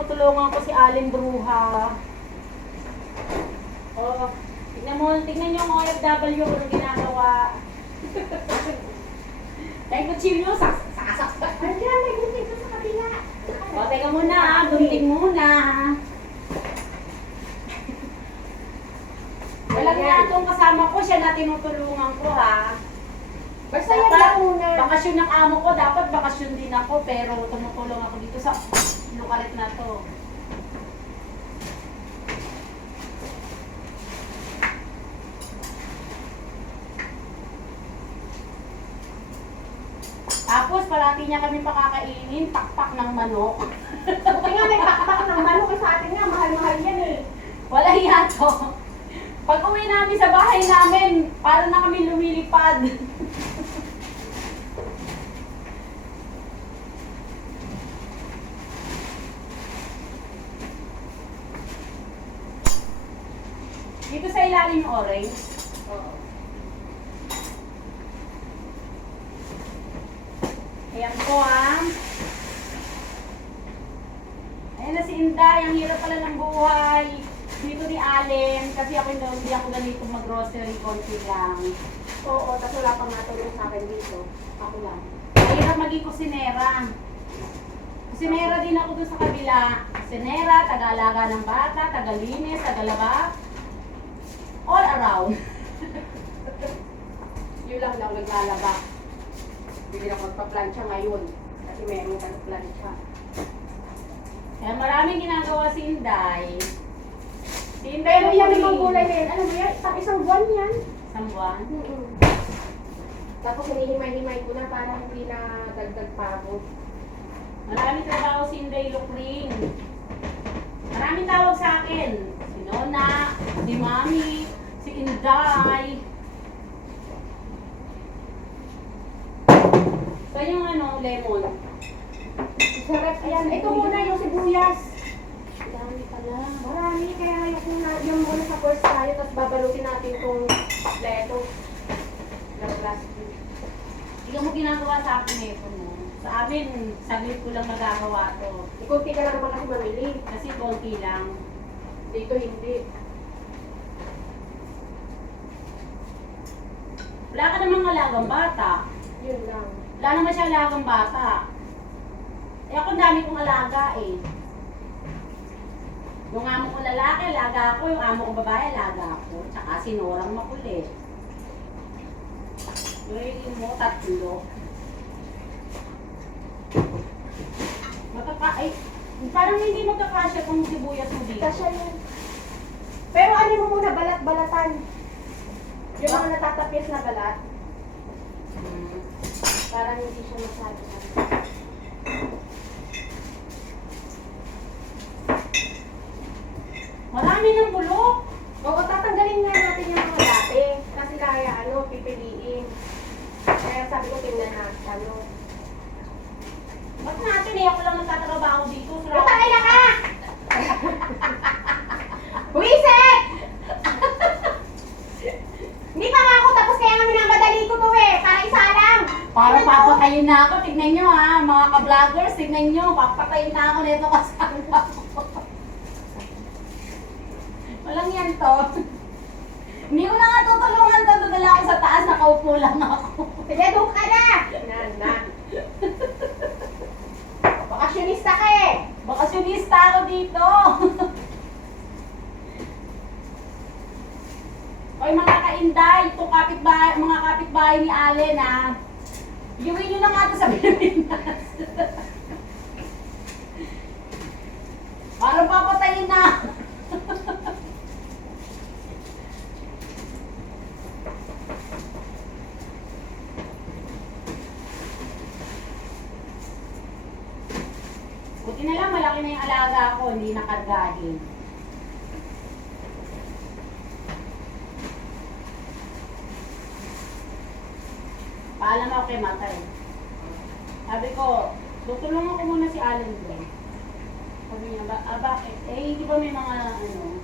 tinutulungan ko si Alin Bruja. Oh, tignan mo, tignan yung OFW kung ginagawa. Dahil kutsilyo, sak sasak. Andiyan, may gunting doon sa kabila. O, teka muna, ah, gunting muna. Walang nga itong kasama ko, siya na tinutulungan ko ha. Basta yan lang muna. bakasyon ng amo ko, dapat bakasyon din ako, pero tumutulong ako dito sa lukalit na to. Tapos parati niya kami pakakainin, pakpak ng manok. Buti nga may pakpak ng manok sa atin nga, mahal-mahal yan eh. Wala yan to. Pag uwi namin sa bahay namin, para na kami lumilipad. Dito sa ilalim yung orange. Oo. Ayan po ah. Ayan na si Inday, ang hirap pala ng buhay. Dito ni Allen, kasi ako hindi, hindi ako ganito mag-grocery, konti lang. Oo, tapos wala pang natulong sa akin dito. Ako lang. Mahirap maging kusinera. Kusinera din ako doon sa kabila. Kusinera, taga-alaga ng bata, taga-linis, taga-laba. All around. Yun lang lang naglalaba. Hindi na magpa-plancha ngayon. Kasi meron kang plancha. Kaya maraming ginagawa si Inday. Si Inday Pero yan namang gulay na yan. Ano mo yan? Isang, isang buwan yan. Isang buwan. Mm-mm. Tapos hinihimay-himay ko na para hindi na dagdag pagod. Maraming trabaho si Inday Lukring. Maraming tawag sa akin. Si Nona, si Mami, Inday. Saan yung ano, lemon? Sarap yan. Ito muna yung sibuyas. Dami pala. Marami. Kaya ngayon kung na, yung muna sa first tayo, tapos babalutin natin itong lettuce na plastic. Hindi mo ginagawa sa akin ito mo. Sa amin, saglit ko lang magagawa to. Ikunti ka lang naman kasi mamili. Kasi konti lang. Dito hindi. Wala ka namang alagang bata. Yun lang. Wala naman siya alagang bata. Eh ako dami kong alaga eh. Yung amo ko lalaki, alaga ako. Yung amo ko babae, alaga ako. Tsaka sinurang makulit. Yung mo, tatlo. Magkaka... Ay, parang hindi magkakasya kung sibuyas mo dito. Kasya yan. Pero ano mo muna, balat-balatan. Yung mga natatapis na balat, Hmm. parang hindi siya. Marami ng bulok. Oo, tatanggalin nga natin yung mga dati. Kasi kaya ano, pipiliin. Kaya sabi ko, tingnan natin ano. Ba't natin eh? Ako lang nagtatrabaho dito. Sarap. Utangay na ka! Buwisit! Hindi pa nga ako tapos kaya nga minamadali ko to eh. Para isa to? papatayin na ako. Tignan nyo ha, mga ka-vloggers, tignan nyo. Papatayin na ako nito kasama ko. Walang yan to. Hindi ko na nga tutulungan to. Dudala ako sa taas, nakaupo lang ako. Sige, doon ka na! Na, na. Bakasyonista ka eh. Bakasyonista ako dito. Oy mga kainday, itong kapitbahay, mga kapitbahay ni Allen ha. Iuwi nyo na nga ito sa Pilipinas. Parang papatayin na. Buti na lang, malaki na yung alaga ko, hindi nakargahin. Sabi ko, tutulungan ko muna si Allen doon. Sabi niya, ba, ah, bakit? Eh, di ba may mga, ano,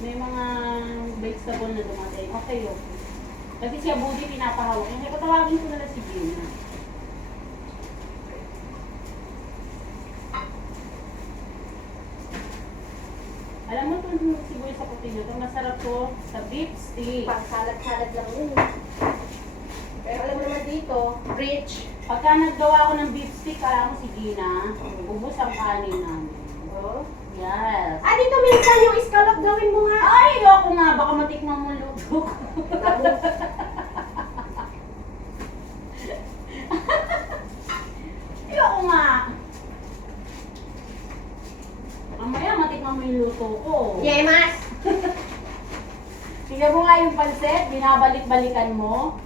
may mga bikes na na dumating. Okay, okay. Kasi siya buti pinapahawak. Hindi ko tawagin ko na si Gina. Alam mo itong siguro sa puti na ito, masarap to sa beef steak. Pang salat-salat lang yun. Pero alam mo naman dito, rich. Pagka naggawa ako ng beef steak, kala mo si Gina, ubus ang kanin namin. Oh. Yes. Ah, dito minsan yung scallop gawin mo nga. Ay, ayoko nga, baka matikman mo luto ko. Ayoko nga. Mamaya matikman mo yung luto ko. Yemas! Tingnan mo nga yung pansit, binabalik-balikan mo.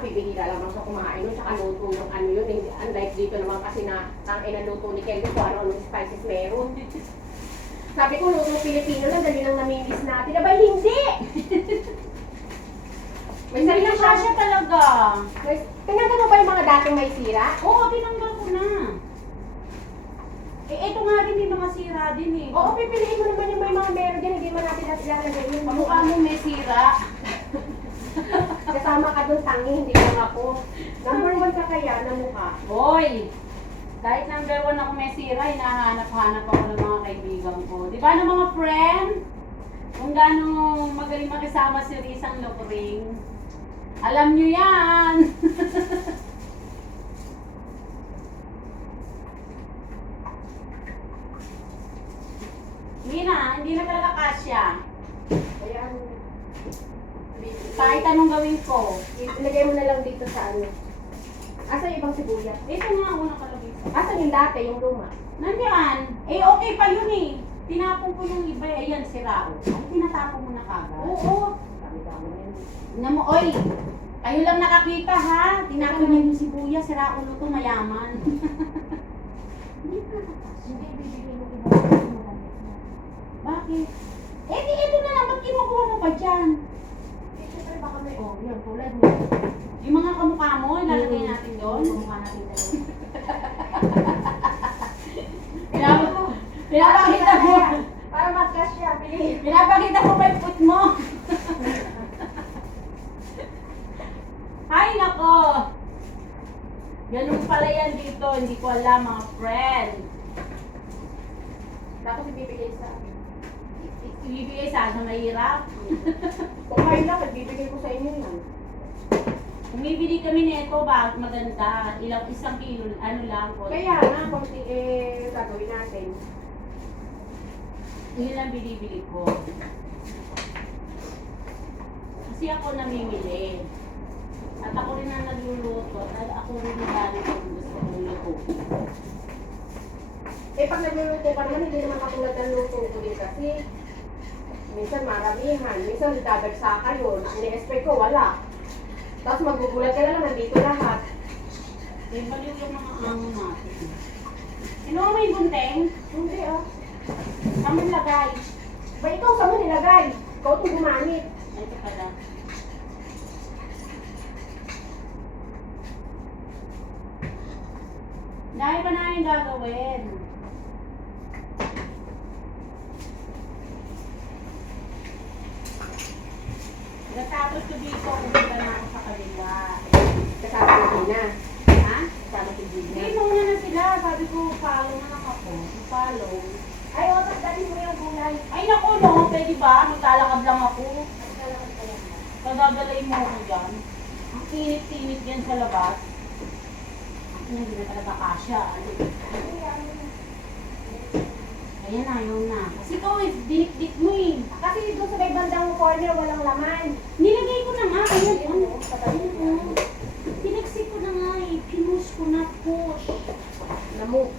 Bibihira lang ako kumain nun, tsaka luto yung ano yun. Hindi, unlike dito naman kasi na, ang inaluto ni Kelly kung ano-ano spices meron. Sabi ko, luto Pilipino lang, dali lang namimiss natin. Abay, hindi! May sarili siya. siya talaga. May, tinanggal mo ba yung mga dating may sira? Oo, tinanggal ko na. Eh, eto nga din, may mga sira din eh. Oo, pipiliin mo naman yung may mga meron dyan, hindi man natin natin lalagay yun. Kamukha mo may sira. Kasama ka doon, tangi, hindi lang ako. Number one ka kaya na mukha. Hoy! Kahit number one ako may sira, hinahanap-hanap ako ng mga kaibigan ko. Di ba ng mga friend? Kung gaano magaling makisama si Rizang Lokring. Alam nyo yan! hindi na, hindi na talaga kasya. Kaya, Kahit anong gawin ko. ilagay mo na lang dito sa ano. Asa yung ibang sibuyas? Ito nga una kalagay sa Asa yung dati, yung luma? Nandiyan. Eh, okay pa yun eh. Tinapon ko yung iba. eh. Ayan, sira ko. Ay, tinatapon mo na kagad. Oo. Dami-dami na yun. Tingnan mo, oy. Kayo lang nakakita ha. Tinapon niya yung sibuyas. Sira ko luto mayaman. Hindi pa. Hindi, bibigay mo Bakit? Eh, di ito na lang. Ba't kinukuha mo pa dyan? Baka may, oh, yun, tulad mo. Yung mga kamukha mo, ilalagay natin doon. Yung mukha natin. Pinap- Pinapakita mo. Para magkasya, pili. Pinapakita mo pa yung foot mo. Ay, nako. Ganun pala yan dito. Hindi ko alam, mga friend. Tapos ibibigay sa akin. Ibibigay sa akin mahirap. Kung kayo lang, nagbibigay ko sa inyo yan. Kung bibili kami nito, bakit maganda? Ilang isang kilo, ano lang po. Kaya nga, konti eh, gagawin natin. Yun lang binibili ko. Kasi ako namimili. At ako rin ang nagluluto. At ako rin ang galing kung gusto kong luto. Eh, pag nagluluto ka naman, hindi naman katulad ng luto ko din kasi. Minsan maramihan, minsan dadagsa kayo. Ini-expect ko, wala. Tapos magugulat ka na lang, nandito lahat. Eh, baliw yung mga amo natin. Sino mo yung gunteng? Hindi ah. Saan mo lagay? Ba ikaw, saan mo nilagay? Ikaw itong gumamit. Ay, Ito pala. Dahil pa namin gagawin. Natapos ko dito, pumunta na ako sa kanila. Kasama ko na. Ha? Kasama ko din Hindi, mauna na sila. Sabi ko, follow na lang ako. Follow. Ay, otas, dali mo yung gulay. Ay, naku, no. Pwede ba? Maglalakad lang ako. Maglalakad ka lang. Kadadalay mo ako dyan. Ang init-init yan sa labas. Hindi na talaga kasya. Ano? Ayan yun na. Kasi ikaw eh, dinik-dik mo eh. Kasi doon sa may bandang corner, walang laman. Nilagay ko na nga. Ayun, oh, patayin mo. Ayun. Pinagsik ko na nga eh. Pinush ko na push. Lamok.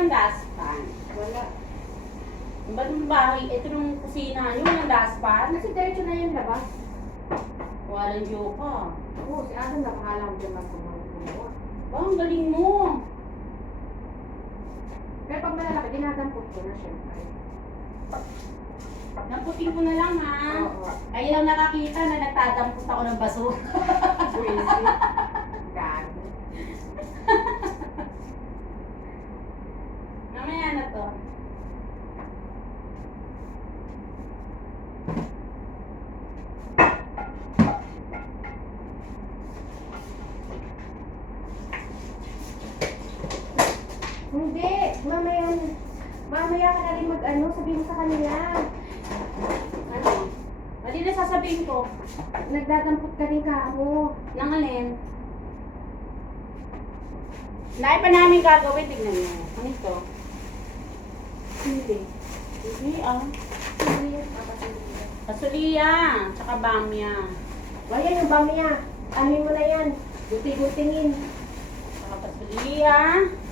Bang dustpan? Wala. Ba't yung bahay? Ito yung kusina nyo, yung dustpan? Kasi diretso na yung labas. Walang joke Oo, si Adam nakahalang dyan magkumawa. Ba, ang galing mo. Pero pag malalaki, dinadampot ko na syempre. Naputin ko na lang ha. Oo. Ayun ang nakakita na nagtadampot ako ng baso. Buwisi. Hindi, mamaya, mamaya ka na rin mag-ano, sabihin mo sa kanila. Ano? Ano na sasabihin ko? Nagdadampot ka rin ka mo. Nang alin? Dahil pa namin gagawin, tignan mo. Ano ito? Hindi. Hindi ah. Papasuliyan. Pasuliya, tsaka bamya. Yan yung bamya. Amin mo na yan. Guti-gutingin. Tsaka pasuliya. Ah,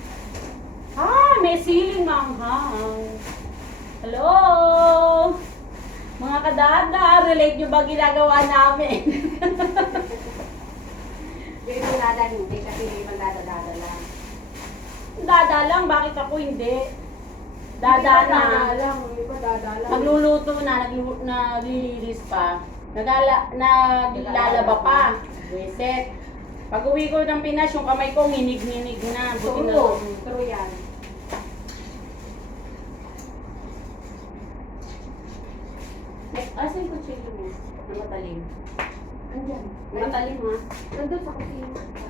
may siling manghang. Hello! Mga kadada, relate nyo ba ginagawa namin? Yung iba hindi kasi yung ibang dada-dada lang. Dada lang, bakit ako hindi? Dada na. lang, yung iba dada lang. Nagluluto na, naglu- naglilinis pa. Nagala, naglalaba pa. Reset. Pag uwi ko ng Pinas, yung kamay ko nginig-nginig na. Buti na True. True yan. Ay, asan yung kutsilyo mo? Na matalim. Andyan. Matalim ha. Nandun sa kusina.